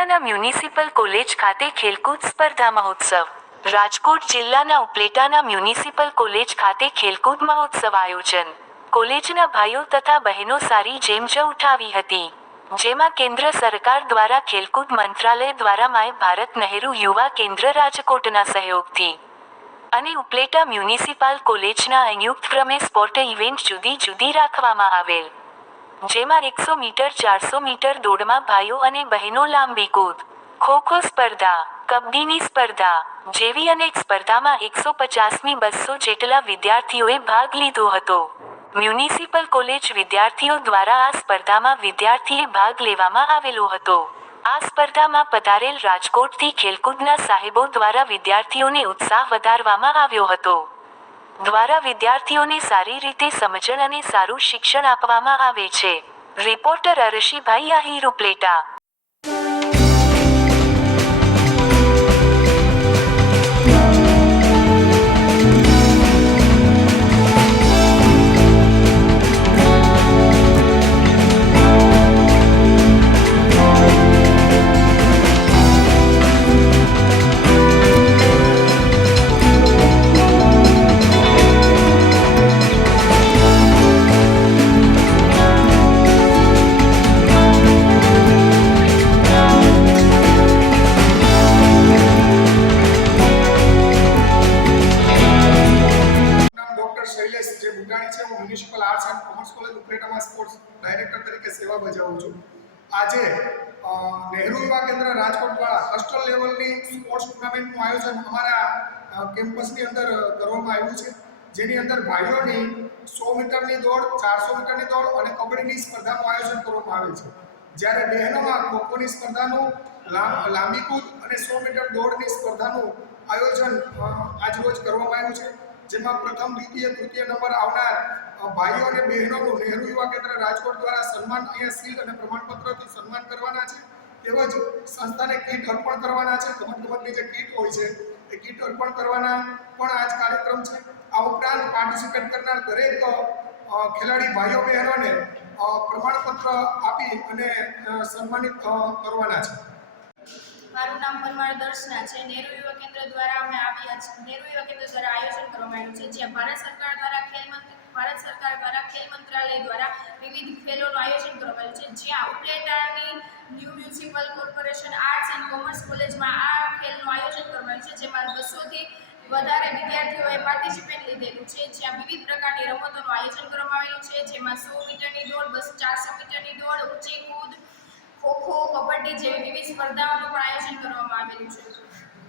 Municipal college ખાતે ખેલકૂદ સ્પર્ધા મહોત્સવ. રાજકોટ જિલ્લાના ઉપલેટાના મ્યુનિસિપલ કોલેજ ખાતે ખેલકૂદ મહોત્સવ આયોજન. કોલેજના ભાઈઓ તથા બહેનો સારી જેમજ ઉઠાવી હતી. જેમાં કેન્દ્ર સરકાર દ્વારા ખેલકૂદ મંત્રાલય દ્વારા માય ભારત નહેરુ યુવા કેન્દ્ર રાજકોટના સહયોગથી. અને ઉપલેટા મ્યુનિસિપાલ કોલેજના સંયુક્ત ક્રમે સ્પોર્ટ ઇવેન્ટ જુદી જુદી રાખવામાં આવેલ. જેમાં એકસો મીટર, ચારસો મીટર દોડમાં ભાઈઓ અને બહેનો લાંબી કૂદ, ખોખો સ્પર્ધા, કબડ્ડીની સ્પર્ધા જેવી અનેક સ્પર્ધામાં એકસો પચાસમી બસો જેટલા વિદ્યાર્થીઓએ ભાગ લીધો હતો. મ્યુનિસિપલ કોલેજ વિદ્યાર્થીઓ દ્વારા આ સ્પર્ધામાં વિદ્યાર્થીએ ભાગ લેવામાં આવેલો હતો. આ સ્પર્ધામાં પધારેલ રાજકોટથી ખેલકૂદના સાહેબો દ્વારા વિદ્યાર્થીઓને ઉત્સાહ વધારવામાં આવ્યો હતો. દ્વારા વિદ્યાર્થીઓને સારી રીતે સમજણ અને સારું શિક્ષણ આપવામાં આવે છે. રિપોર્ટર અરશીભાઈ આહિર ઉપલેટા. શૈલેષ જે બુટાણી છે, હું municipal arts and commerce college ઉપલેટામાં sports director તરીકે સેવા બજાવું છું. આજે નહેરુ યુવા કેન્દ્ર રાજકોટ દ્વારા કસ્ટલ લેવલની સ્પોર્ટ્સ ટુર્નામેન્ટનું આયોજન અમારા કેમ્પસની અંદર કરવામાં આવ્યું છે. જેની અંદર ભાઈઓની સો મીટરની દોડ, ચારસો મીટરની દોડ અને કબડ્ડીની સ્પર્ધાનું આયોજન કરવામાં આવે છે. જ્યારે બહેનોમાં ખોખોની સ્પર્ધાનું, લાંબી કૂદ અને સો મીટર દોડની સ્પર્ધાનું આયોજન આજરોજ કરવામાં આવ્યું છે. જેમાં પ્રથમ દ્વિતીય, તૃતીય નંબર આવનાર ભાઈઓ અને બહેનોનું નહેરુ યુવા કેન્દ્ર રાજકોટ દ્વારા સન્માન અહીંયા સીલ અને પ્રમાણપત્રથી સન્માન કરવાના છે. તેમજ સંસ્થાને કીટ અર્પણ કરવાના છે. રમત ગમતની જે કીટ હોય છે, એ કીટ અર્પણ કરવાના પણ આજ કાર્યક્રમ છે. આ ઉપરાંત પાર્ટિસિપેટ કરનાર દરેક ખેલાડી ભાઈઓ, બહેનોને પ્રમાણપત્ર આપી અને સન્માનિત કરવાના છે. મારું નામ પરમાર દર્શના છે. નેહરુ યુવા કેન્દ્ર દ્વારા છે નેહરુ યુવા કેન્દ્ર દ્વારા આયોજન કરવામાં આવ્યું છે, જ્યાં ભારત સરકાર દ્વારા ખેલ ભારત સરકાર દ્વારા ખેલ મંત્રાલય દ્વારા વિવિધ ખેલોનું આયોજન કરવામાં આવ્યું છે, જ્યાં ઉપલેટાની new municipal corporation arts and commerce કોલેજમાં આ ખેલનું આયોજન કરવામાં આવ્યું છે, જેમાં બસોથી વધારે વિદ્યાર્થીઓએ પાર્ટિસિપેટ લીધેલું છે, જ્યાં વિવિધ પ્રકારની રમતોનું આયોજન કરવામાં આવેલું છે, જેમાં સો મીટરની દોડ, બસ ચારસો મીટરની દોડ, ઊંચી કૂદ, ખોખો, કબડ્ડી જેવી વિવિધ સ્પર્ધાઓનું પણ આયોજન કરવામાં આવેલું છે.